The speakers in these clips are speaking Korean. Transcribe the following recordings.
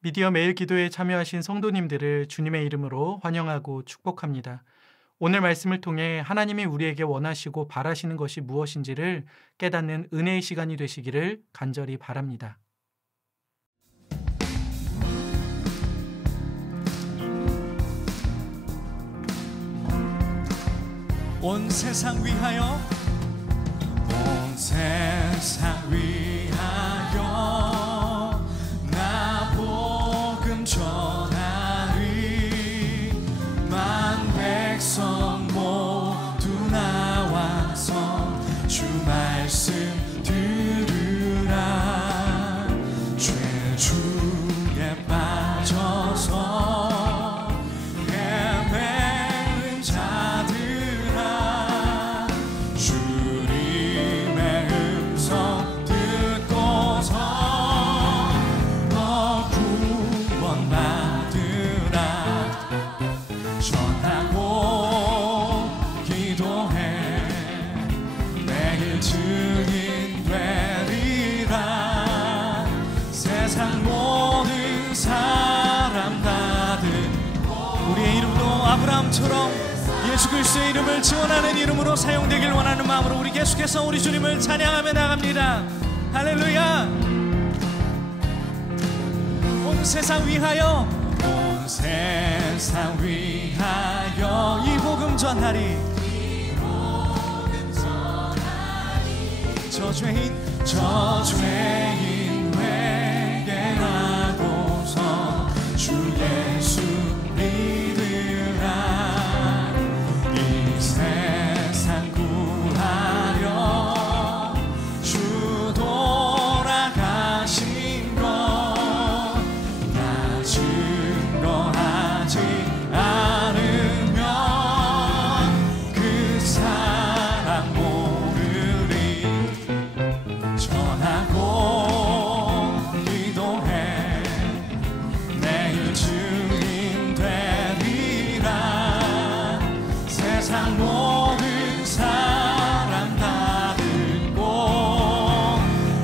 미디어 매일 기도에 참여하신 성도님들을 주님의 이름으로 환영하고 축복합니다. 오늘 말씀을 통해 하나님이 우리에게 원하시고 바라시는 것이 무엇인지를 깨닫는 은혜의 시간이 되시기를 간절히 바랍니다. 온 세상 위하여, 온 세상 위하여 나 복음 전하리. 만 백성 모두 나와서 주 말씀 들으라. 죄 중에 빠져서 헤매는 자들아, 주님의 음성 듣고서 너 구원받으라. 전하고 기도해 매일 증인 되리라. 세상 모든 사람 다 듣고 우리의 이름도 아브라함처럼 예수 그리스도의 이름을 지원하는 이름으로 사용되길 원하는 마음으로 우리 계속해서 우리 주님을 찬양하며 나갑니다. 할렐루야. 온 세상 위하여, 온 세상 위하여 이 복음 전하리. 저 죄인 회개하고서 주 예수 믿으라. 이 세상 구하려 주 돌아가신 것 나 증거하지 않으면 그 사랑 모르리. 전하고 기도해 매일 증인 되리라. 세상 모든 사람 다 듣고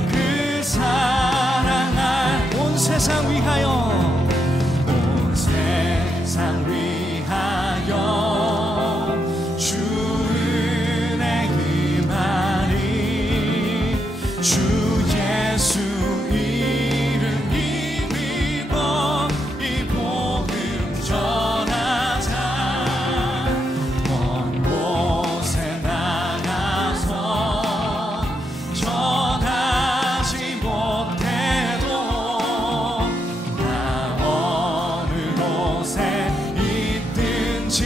그 사랑할. 온 세상 위하여, 온 세상 위하여 주 은혜 임하리. 주 예수 이름 힘입어 이 복음 전하자. 먼 곳에 나가서 전하지 못해도 나 어느 곳에 있든지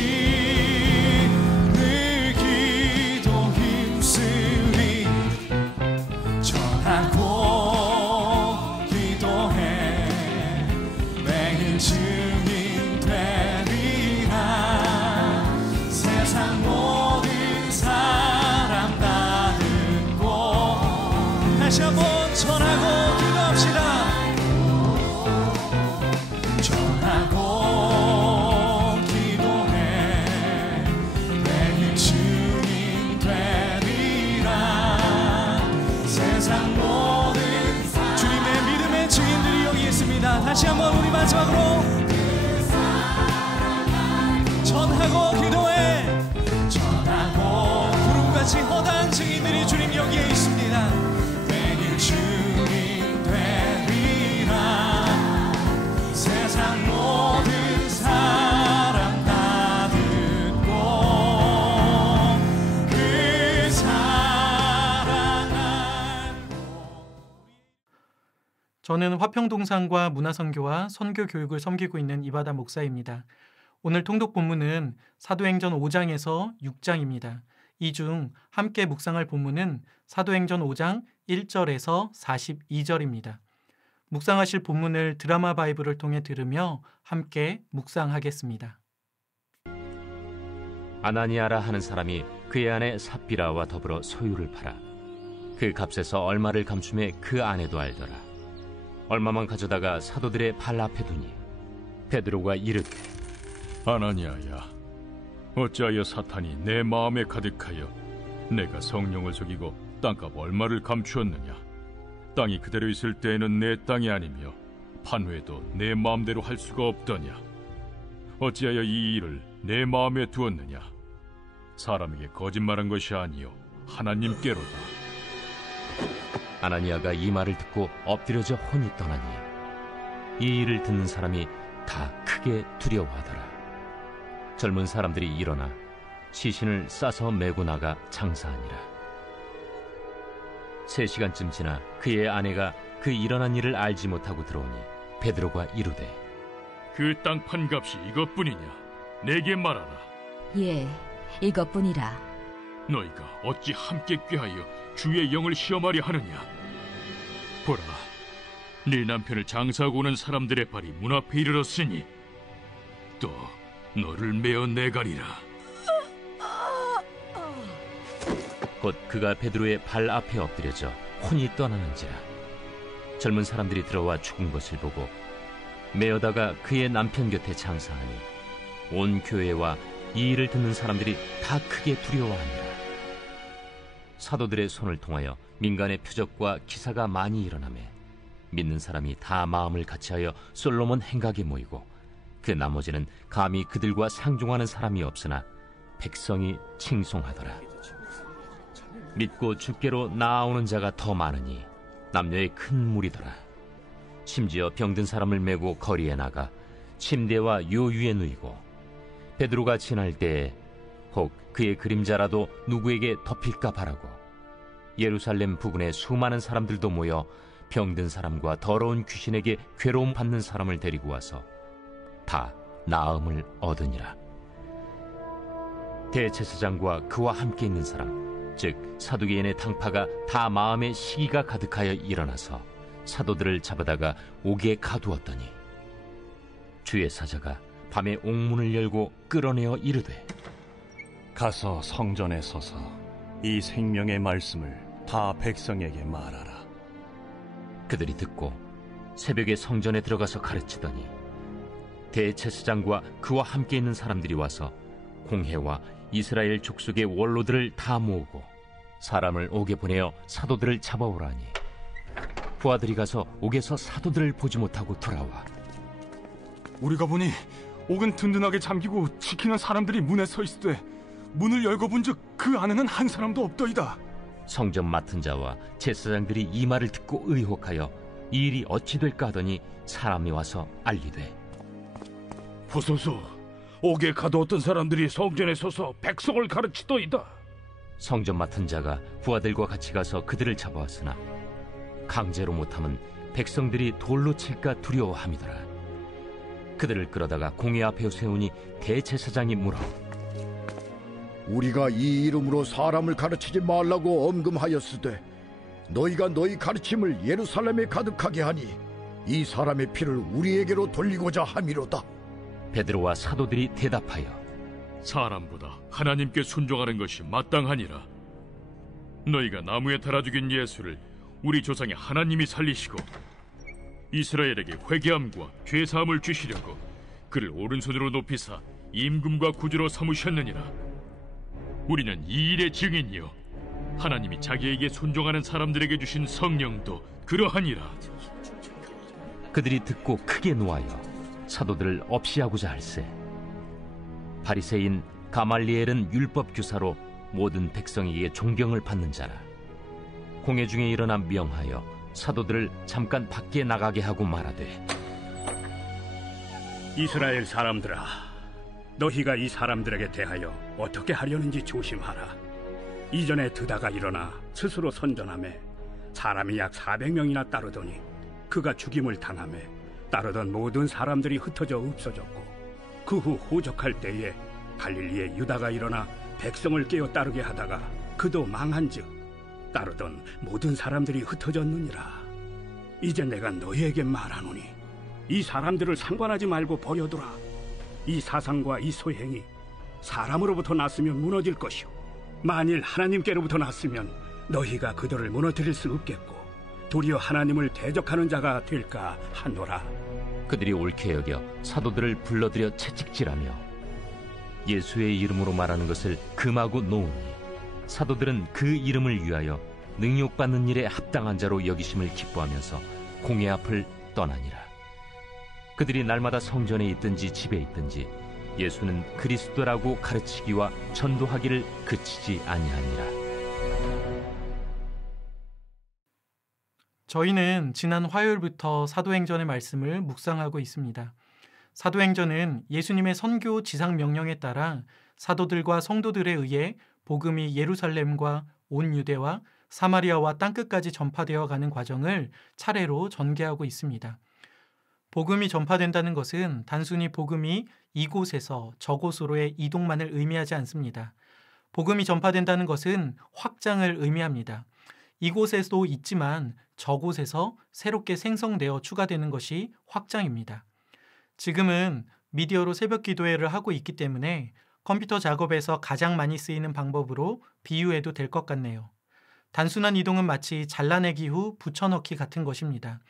늘 기도 힘쓰리. 전하고 기도해 매일 증인 되리라. 세상 모든 사람 다 듣고 다시 한번 전하고 기도합시다. 전하고 기도해 매일 증인 되리라. 세상 모든 주님의 믿음의 증인들이 여기 있습니다. 다시 한번 우리 마지막으로 전하고 기도해. 전하고 구름같이 허다한 증인들이 주님 여기에 있습니다. 매일 증인 되리라. 세상 모든 사람 다 듣고 그 사랑 알고. 저는 화평동산과 문화선교와 선교교육을 섬기고 있는 이바다 목사입니다. 오늘 통독 본문은 사도행전 5장에서 6장입니다. 이 중 함께 묵상할 본문은 사도행전 5장 1절에서 42절입니다. 묵상하실 본문을 드라마 바이블을 통해 들으며 함께 묵상하겠습니다. 아나니아라 하는 사람이 그의 아내 삽비라와 더불어 소유를 팔아 그 값에서 얼마를 감춤해 그 아내도 알더라. 얼마만 가져다가 사도들의 발 앞에 두니 베드로가 이르되 아나니아야, 어찌하여 사탄이 내 마음에 가득하여 내가 성령을 속이고 땅값 얼마를 감추었느냐? 땅이 그대로 있을 때에는 내 땅이 아니며 판회도 내 마음대로 할 수가 없더냐? 어찌하여 이 일을 내 마음에 두었느냐? 사람에게 거짓말한 것이 아니요 하나님께로다. 아나니아가 이 말을 듣고 엎드려져 혼이 떠나니 이 일을 듣는 사람이 다 크게 두려워하더라. 젊은 사람들이 일어나 시신을 싸서 메고 나가 장사하니라. 3시간쯤 지나 그의 아내가 그 일어난 일을 알지 못하고 들어오니 베드로가 이르되 그 땅 판 값이 이것뿐이냐? 내게 말하라. 예, 이것뿐이라. 너희가 어찌 함께 꾀하여 주의 영을 시험하려 하느냐? 보라, 네 남편을 장사하고 오는 사람들의 발이 문 앞에 이르렀으니 또 너를 메어 내가리라. 곧 그가 베드로의 발 앞에 엎드려져 혼이 떠나는지라. 젊은 사람들이 들어와 죽은 것을 보고 메어다가 그의 남편 곁에 장사하니 온 교회와 이 일을 듣는 사람들이 다 크게 두려워하니라. 사도들의 손을 통하여 민간의 표적과 기사가 많이 일어나매 믿는 사람이 다 마음을 같이하여 솔로몬 행각에 모이고 그 나머지는 감히 그들과 상종하는 사람이 없으나 백성이 칭송하더라. 믿고 주께로 나아오는 자가 더 많으니 남녀의 큰 무리더라. 심지어 병든 사람을 메고 거리에 나가 침대와 요 위에 누이고 베드로가 지날 때에 혹 그의 그림자라도 누구에게 덮일까 바라고 예루살렘 부근에 수많은 사람들도 모여 병든 사람과 더러운 귀신에게 괴로움 받는 사람을 데리고 와서 다 나음을 얻으니라. 대제사장과 그와 함께 있는 사람 즉 사두개인의 당파가 다 마음에 시기가 가득하여 일어나서 사도들을 잡아다가 옥에 가두었더니 주의 사자가 밤에 옥문을 열고 끌어내어 이르되 가서 성전에 서서 이 생명의 말씀을 다 백성에게 말하라. 그들이 듣고 새벽에 성전에 들어가서 가르치더니 대제사장과 그와 함께 있는 사람들이 와서 공회와 이스라엘 족속의 원로들을 다 모으고 사람을 옥에 보내어 사도들을 잡아오라니 부하들이 가서 옥에서 사도들을 보지 못하고 돌아와 우리가 보니 옥은 든든하게 잠기고 지키는 사람들이 문에 서 있으되 문을 열고 본즉 그 안에는 한 사람도 없더이다. 성전 맡은 자와 제사장들이 이 말을 듣고 의혹하여 이 일이 어찌 될까 하더니 사람이 와서 알리되 보소서, 옥에 가두었던 사람들이 성전에 서서 백성을 가르치더이다. 성전 맡은 자가 부하들과 같이 가서 그들을 잡아왔으나 강제로 못하면 백성들이 돌로 칠까 두려워함이더라. 그들을 끌어다가 공회 앞에 세우니 대제사장이 물어 우리가 이 이름으로 사람을 가르치지 말라고 엄금하였으되 너희가 너희 가르침을 예루살렘에 가득하게 하니 이 사람의 피를 우리에게로 돌리고자 함이로다. 베드로와 사도들이 대답하여 사람보다 하나님께 순종하는 것이 마땅하니라. 너희가 나무에 달아 죽인 예수를 우리 조상의 하나님이 살리시고 이스라엘에게 회개함과 죄사함을 주시려고 그를 오른손으로 높이사 임금과 구주로 삼으셨느니라. 우리는 이 일의 증인이요 하나님이 자기에게 순종하는 사람들에게 주신 성령도 그러하니라. 그들이 듣고 크게 노하여 사도들을 없이하고자 할세 바리새인 가말리엘은 율법 교사로 모든 백성에게 존경을 받는 자라. 공회 중에 일어나 명하여 사도들을 잠깐 밖에 나가게 하고 말하되 이스라엘 사람들아, 너희가 이 사람들에게 대하여 어떻게 하려는지 조심하라. 이전에 드다가 일어나 스스로 선전하매 사람이 약 400명이나 따르더니 그가 죽임을 당하매 따르던 모든 사람들이 흩어져 없어졌고 그 후 호적할 때에 갈릴리에 유다가 일어나 백성을 깨어 따르게 하다가 그도 망한즉 따르던 모든 사람들이 흩어졌느니라. 이제 내가 너희에게 말하노니 이 사람들을 상관하지 말고 버려두라. 이 사상과 이 소행이 사람으로부터 났으면 무너질 것이요 만일 하나님께로부터 났으면 너희가 그들을 무너뜨릴 수 없겠고 도리어 하나님을 대적하는 자가 될까 하노라. 그들이 옳게 여겨 사도들을 불러들여 채찍질하며 예수의 이름으로 말하는 것을 금하고 놓으니 사도들은 그 이름을 위하여 능욕받는 일에 합당한 자로 여기심을 기뻐하면서 공회 앞을 떠나니라. 그들이 날마다 성전에 있든지 집에 있든지 예수는 그리스도라고 가르치기와 전도하기를 그치지 아니하니라. 저희는 지난 화요일부터 사도행전의 말씀을 묵상하고 있습니다. 사도행전은 예수님의 선교 지상 명령에 따라 사도들과 성도들에 의해 복음이 예루살렘과 온 유대와 사마리아와 땅끝까지 전파되어 가는 과정을 차례로 전개하고 있습니다. 복음이 전파된다는 것은 단순히 복음이 이곳에서 저곳으로의 이동만을 의미하지 않습니다. 복음이 전파된다는 것은 확장을 의미합니다. 이곳에도 있지만 저곳에서 새롭게 생성되어 추가되는 것이 확장입니다. 지금은 미디어로 새벽 기도회를 하고 있기 때문에 컴퓨터 작업에서 가장 많이 쓰이는 방법으로 비유해도 될 것 같네요. 단순한 이동은 마치 잘라내기 후 붙여넣기 같은 것입니다.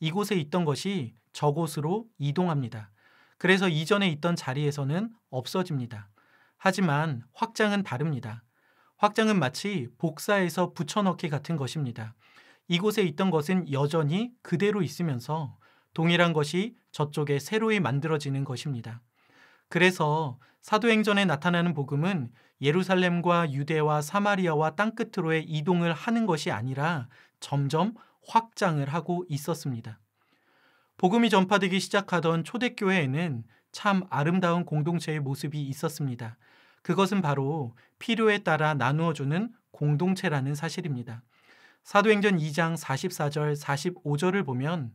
이곳에 있던 것이 저곳으로 이동합니다. 그래서 이전에 있던 자리에서는 없어집니다. 하지만 확장은 다릅니다. 확장은 마치 복사해서 붙여넣기 같은 것입니다. 이곳에 있던 것은 여전히 그대로 있으면서 동일한 것이 저쪽에 새로이 만들어지는 것입니다. 그래서 사도행전에 나타나는 복음은 예루살렘과 유대와 사마리아와 땅끝으로의 이동을 하는 것이 아니라 점점 확장을 하고 있었습니다. 복음이 전파되기 시작하던 초대교회에는 참 아름다운 공동체의 모습이 있었습니다. 그것은 바로 필요에 따라 나누어주는 공동체라는 사실입니다. 사도행전 2장 44절, 45절을 보면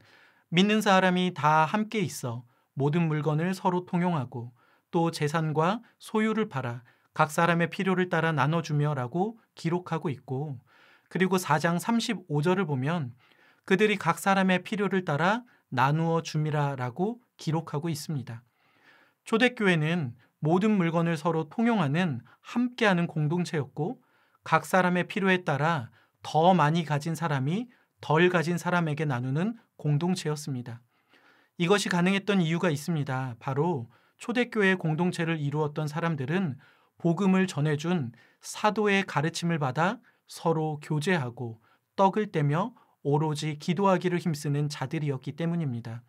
믿는 사람이 다 함께 있어 모든 물건을 서로 통용하고 또 재산과 소유를 팔아 각 사람의 필요를 따라 나눠주며 라고 기록하고 있고, 그리고 4장 35절을 보면 그들이 각 사람의 필요를 따라 나누어 줌이라 라고 기록하고 있습니다. 초대교회는 모든 물건을 서로 통용하는 함께하는 공동체였고, 각 사람의 필요에 따라 더 많이 가진 사람이 덜 가진 사람에게 나누는 공동체였습니다. 이것이 가능했던 이유가 있습니다. 바로 초대교회의 공동체를 이루었던 사람들은 복음을 전해준 사도의 가르침을 받아 서로 교제하고 떡을 떼며 오로지 기도하기를 힘쓰는 자들이었기 때문입니다.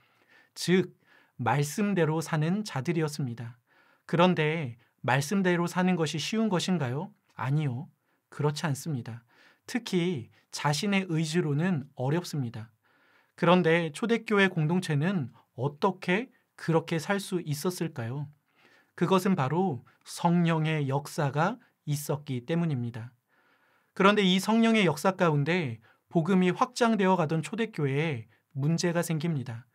즉, 말씀대로 사는 자들이었습니다. 그런데 말씀대로 사는 것이 쉬운 것인가요? 아니요. 그렇지 않습니다. 특히 자신의 의지로는 어렵습니다. 그런데 초대교회 공동체는 어떻게 그렇게 살 수 있었을까요? 그것은 바로 성령의 역사가 있었기 때문입니다. 그런데 이 성령의 역사 가운데 복음이 확장되어 가던 초대교회에 문제가 생깁니다.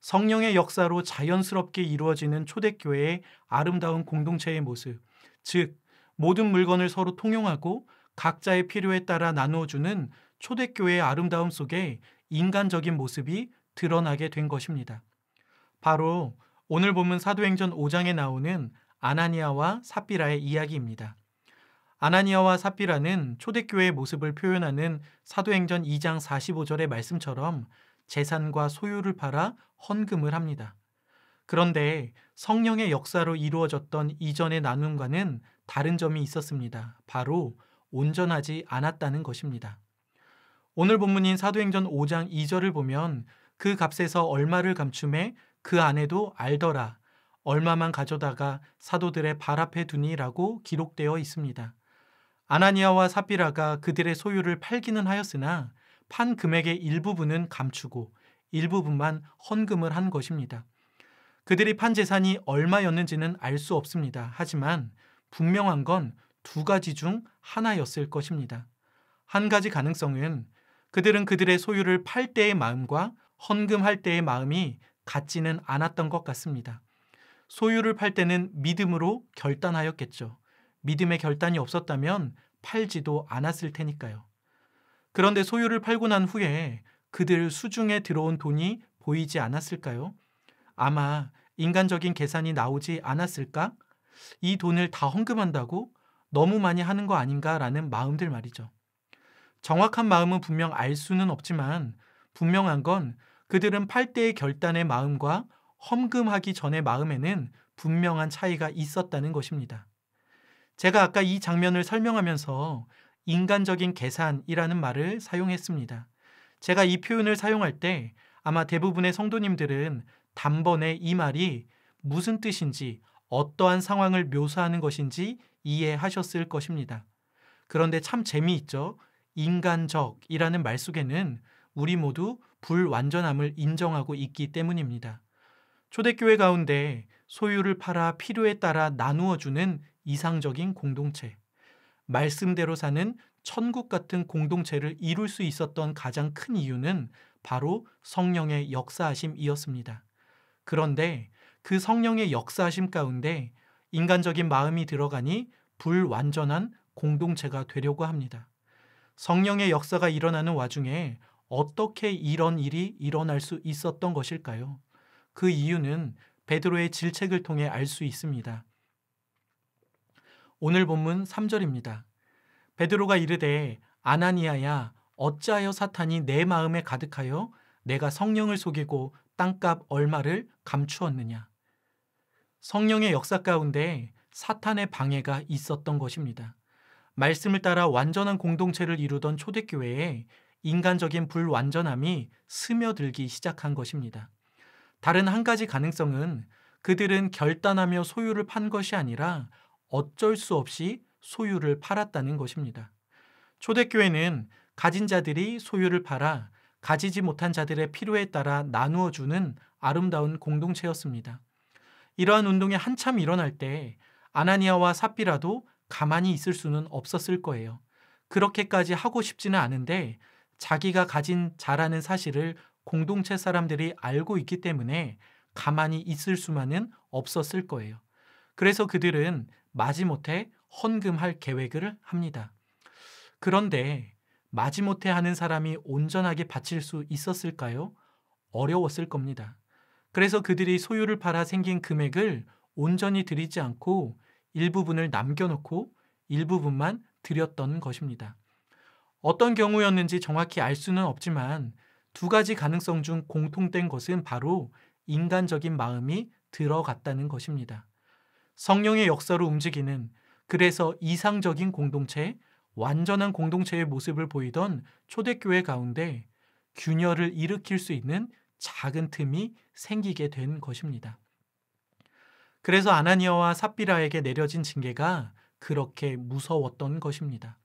성령의 역사로 자연스럽게 이루어지는 초대교회의 아름다운 공동체의 모습, 즉 모든 물건을 서로 통용하고 각자의 필요에 따라 나누어주는 초대교회의 아름다움 속에 인간적인 모습이 드러나게 된 것입니다. 바로 오늘 본문 사도행전 5장에 나오는 아나니아와 삽비라의 이야기입니다. 아나니아와 삽비라는 초대교회의 모습을 표현하는 사도행전 2장 45절의 말씀처럼 재산과 소유를 팔아 헌금을 합니다. 그런데 성령의 역사로 이루어졌던 이전의 나눔과는 다른 점이 있었습니다. 바로 온전하지 않았다는 것입니다. 오늘 본문인 사도행전 5장 2절을 보면 그 값에서 얼마를 감춤해 그 아내도 알더라. 얼마만 가져다가 사도들의 발 앞에 두니라고 기록되어 있습니다. 아나니아와 삽비라가 그들의 소유를 팔기는 하였으나 판 금액의 일부분은 감추고 일부분만 헌금을 한 것입니다. 그들이 판 재산이 얼마였는지는 알 수 없습니다. 하지만 분명한 건 두 가지 중 하나였을 것입니다. 한 가지 가능성은 그들은 그들의 소유를 팔 때의 마음과 헌금할 때의 마음이 같지는 않았던 것 같습니다. 소유를 팔 때는 믿음으로 결단하였겠죠. 믿음의 결단이 없었다면 팔지도 않았을 테니까요. 그런데 소유를 팔고 난 후에 그들 수중에 들어온 돈이 보이지 않았을까요? 아마 인간적인 계산이 나오지 않았을까? 이 돈을 다 헌금한다고? 너무 많이 하는 거 아닌가라는 마음들 말이죠. 정확한 마음은 분명 알 수는 없지만 분명한 건 그들은 팔 때의 결단의 마음과 헌금하기 전의 마음에는 분명한 차이가 있었다는 것입니다. 제가 아까 이 장면을 설명하면서 인간적인 계산이라는 말을 사용했습니다. 제가 이 표현을 사용할 때 아마 대부분의 성도님들은 단번에 이 말이 무슨 뜻인지, 어떠한 상황을 묘사하는 것인지 이해하셨을 것입니다. 그런데 참 재미있죠? 인간적이라는 말 속에는 우리 모두 불완전함을 인정하고 있기 때문입니다. 초대교회 가운데 소유를 팔아 필요에 따라 나누어 주는 이상적인 공동체, 말씀대로 사는 천국 같은 공동체를 이룰 수 있었던 가장 큰 이유는 바로 성령의 역사하심이었습니다. 그런데 그 성령의 역사하심 가운데 인간적인 마음이 들어가니 불완전한 공동체가 되려고 합니다. 성령의 역사가 일어나는 와중에 어떻게 이런 일이 일어날 수 있었던 것일까요? 그 이유는 베드로의 질책을 통해 알 수 있습니다. 오늘 본문 3절입니다. 베드로가 이르되 아나니아야 어찌하여 사탄이 내 마음에 가득하여 내가 성령을 속이고 땅값 얼마를 감추었느냐. 성령의 역사 가운데 사탄의 방해가 있었던 것입니다. 말씀을 따라 완전한 공동체를 이루던 초대교회에 인간적인 불완전함이 스며들기 시작한 것입니다. 다른 한 가지 가능성은 그들은 결단하며 소유를 판 것이 아니라 어쩔 수 없이 소유를 팔았다는 것입니다. 초대교회는 가진 자들이 소유를 팔아 가지지 못한 자들의 필요에 따라 나누어 주는 아름다운 공동체였습니다. 이러한 운동이 한참 일어날 때 아나니아와 삽비라도 가만히 있을 수는 없었을 거예요. 그렇게까지 하고 싶지는 않은데 자기가 가진 자라는 사실을 공동체 사람들이 알고 있기 때문에 가만히 있을 수만은 없었을 거예요. 그래서 그들은 마지못해 헌금할 계획을 합니다. 그런데 마지못해 하는 사람이 온전하게 바칠 수 있었을까요? 어려웠을 겁니다. 그래서 그들이 소유를 팔아 생긴 금액을 온전히 드리지 않고 일부분을 남겨놓고 일부분만 드렸던 것입니다. 어떤 경우였는지 정확히 알 수는 없지만 두 가지 가능성 중 공통된 것은 바로 인간적인 마음이 들어갔다는 것입니다. 성령의 역사로 움직이는, 그래서 이상적인 공동체, 완전한 공동체의 모습을 보이던 초대교회 가운데 균열을 일으킬 수 있는 작은 틈이 생기게 된 것입니다. 그래서 아나니아와 삽비라에게 내려진 징계가 그렇게 무서웠던 것입니다.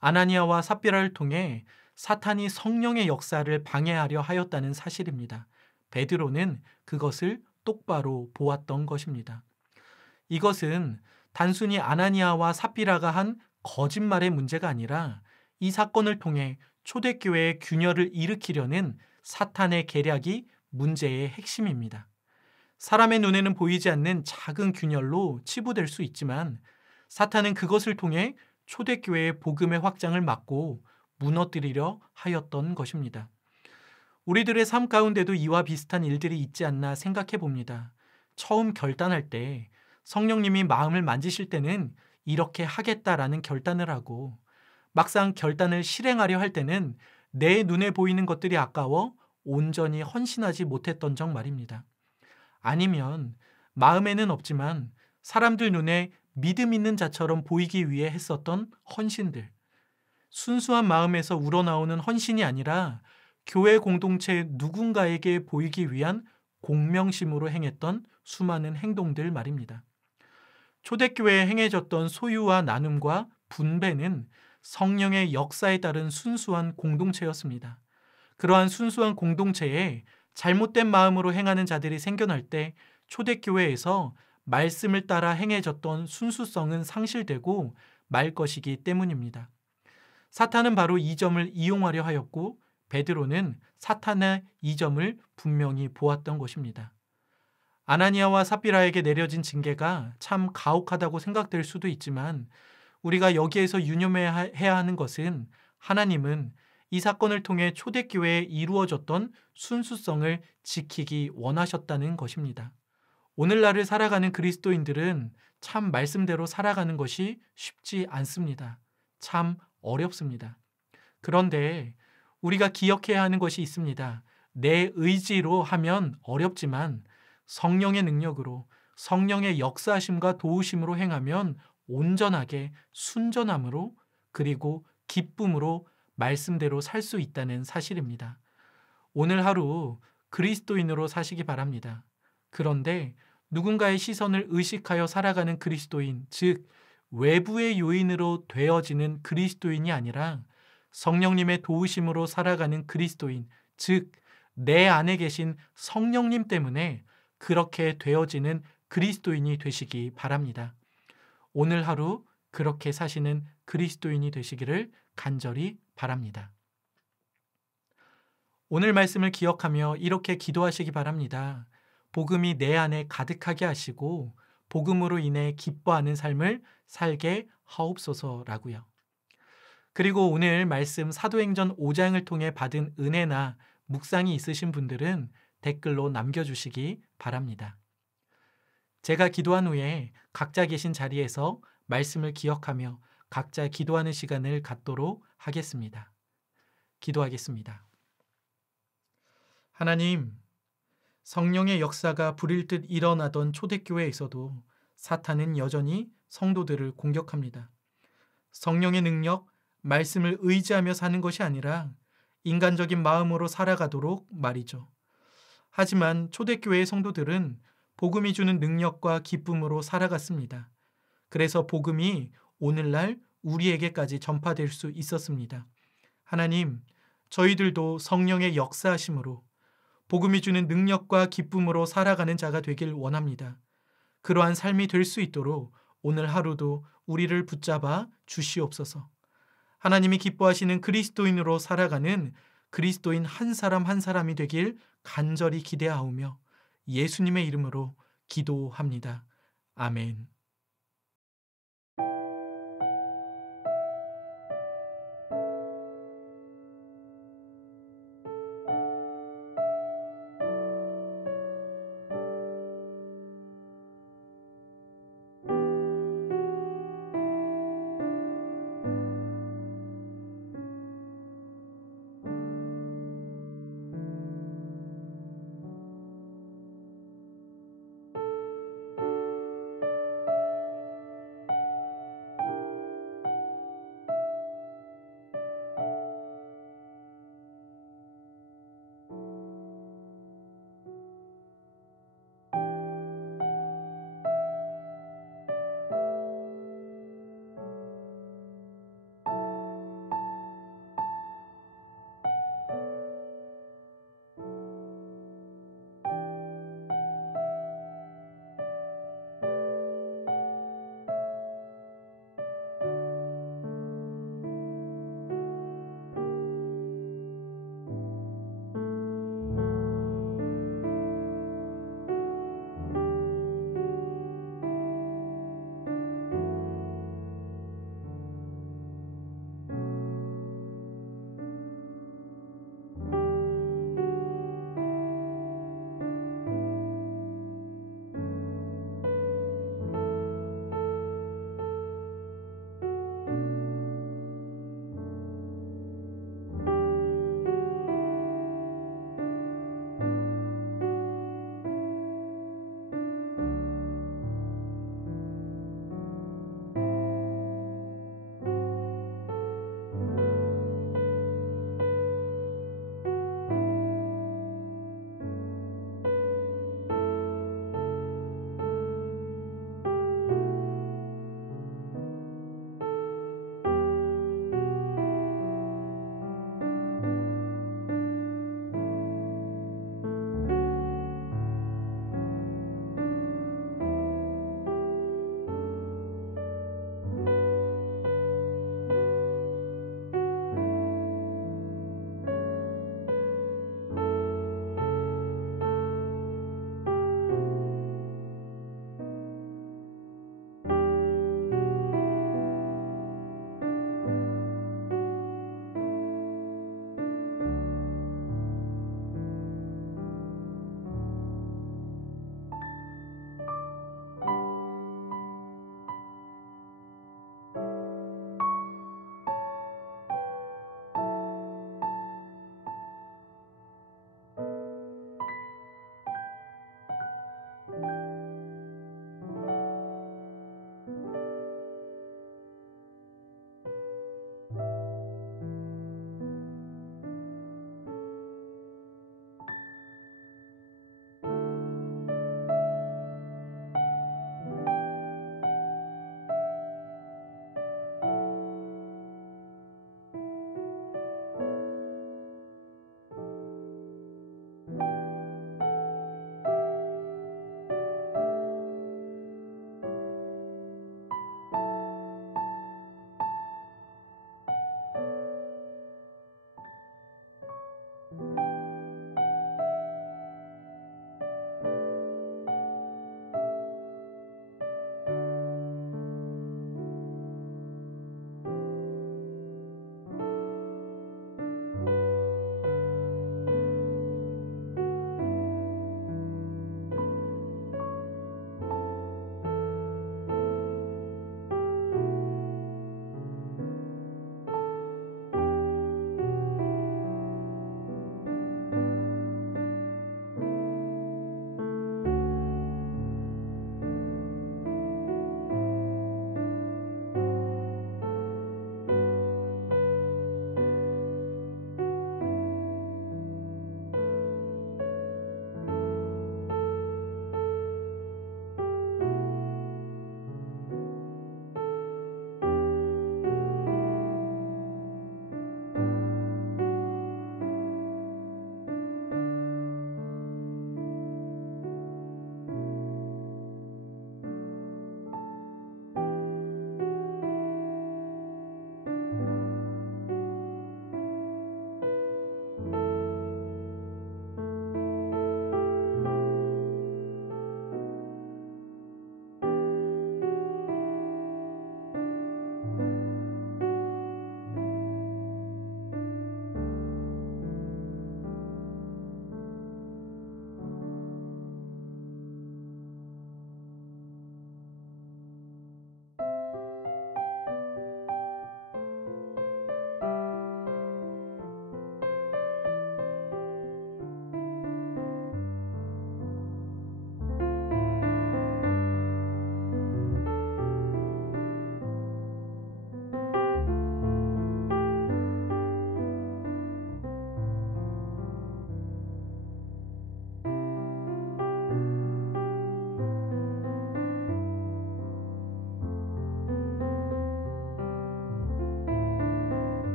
아나니아와 삽비라를 통해 사탄이 성령의 역사를 방해하려 하였다는 사실입니다. 베드로는 그것을 똑바로 보았던 것입니다. 이것은 단순히 아나니아와 삽비라가 한 거짓말의 문제가 아니라 이 사건을 통해 초대교회의 균열을 일으키려는 사탄의 계략이 문제의 핵심입니다. 사람의 눈에는 보이지 않는 작은 균열로 치부될 수 있지만 사탄은 그것을 통해 초대교회의 복음의 확장을 막고 무너뜨리려 하였던 것입니다. 우리들의 삶 가운데도 이와 비슷한 일들이 있지 않나 생각해 봅니다. 처음 결단할 때 성령님이 마음을 만지실 때는 이렇게 하겠다라는 결단을 하고 막상 결단을 실행하려 할 때는 내 눈에 보이는 것들이 아까워 온전히 헌신하지 못했던 적 말입니다. 아니면 마음에는 없지만 사람들 눈에 믿음 있는 자처럼 보이기 위해 했었던 헌신들, 순수한 마음에서 우러나오는 헌신이 아니라 교회 공동체 누군가에게 보이기 위한 공명심으로 행했던 수많은 행동들 말입니다. 초대교회에 행해졌던 소유와 나눔과 분배는 성령의 역사에 따른 순수한 공동체였습니다. 그러한 순수한 공동체에 잘못된 마음으로 행하는 자들이 생겨날 때 초대교회에서 말씀을 따라 행해졌던 순수성은 상실되고 말 것이기 때문입니다. 사탄은 바로 이 점을 이용하려 하였고 베드로는 사탄의 이 점을 분명히 보았던 것입니다. 아나니아와 삽비라에게 내려진 징계가 참 가혹하다고 생각될 수도 있지만 우리가 여기에서 유념해야 하는 것은 하나님은 이 사건을 통해 초대교회에 이루어졌던 순수성을 지키기 원하셨다는 것입니다. 오늘날을 살아가는 그리스도인들은 참 말씀대로 살아가는 것이 쉽지 않습니다. 참 어렵습니다. 그런데 우리가 기억해야 하는 것이 있습니다. 내 의지로 하면 어렵지만 성령의 능력으로, 성령의 역사하심과 도우심으로 행하면 온전하게 순전함으로 그리고 기쁨으로 말씀대로 살 수 있다는 사실입니다. 오늘 하루 그리스도인으로 사시기 바랍니다. 그런데 누군가의 시선을 의식하여 살아가는 그리스도인, 즉 외부의 요인으로 되어지는 그리스도인이 아니라 성령님의 도우심으로 살아가는 그리스도인, 즉 내 안에 계신 성령님 때문에 그렇게 되어지는 그리스도인이 되시기 바랍니다. 오늘 하루 그렇게 사시는 그리스도인이 되시기를 간절히 바랍니다. 오늘 말씀을 기억하며 이렇게 기도하시기 바랍니다. 복음이 내 안에 가득하게 하시고 복음으로 인해 기뻐하는 삶을 살게 하옵소서라고요. 그리고 오늘 말씀 사도행전 5장을 통해 받은 은혜나 묵상이 있으신 분들은 댓글로 남겨주시기 바랍니다. 제가 기도한 후에 각자 계신 자리에서 말씀을 기억하며 각자 기도하는 시간을 갖도록 하겠습니다. 기도하겠습니다. 하나님, 성령의 역사가 불일 듯 일어나던 초대교회에서도 사탄은 여전히 성도들을 공격합니다. 성령의 능력, 말씀을 의지하며 사는 것이 아니라 인간적인 마음으로 살아가도록 말이죠. 하지만 초대교회의 성도들은 복음이 주는 능력과 기쁨으로 살아갔습니다. 그래서 복음이 오늘날 우리에게까지 전파될 수 있었습니다. 하나님, 저희들도 성령의 역사하심으로 복음이 주는 능력과 기쁨으로 살아가는 자가 되길 원합니다. 그러한 삶이 될 수 있도록 오늘 하루도 우리를 붙잡아 주시옵소서. 하나님이 기뻐하시는 그리스도인으로 살아가는 그리스도인 한 사람 한 사람이 되길 간절히 기대하오며 예수님의 이름으로 기도합니다. 아멘.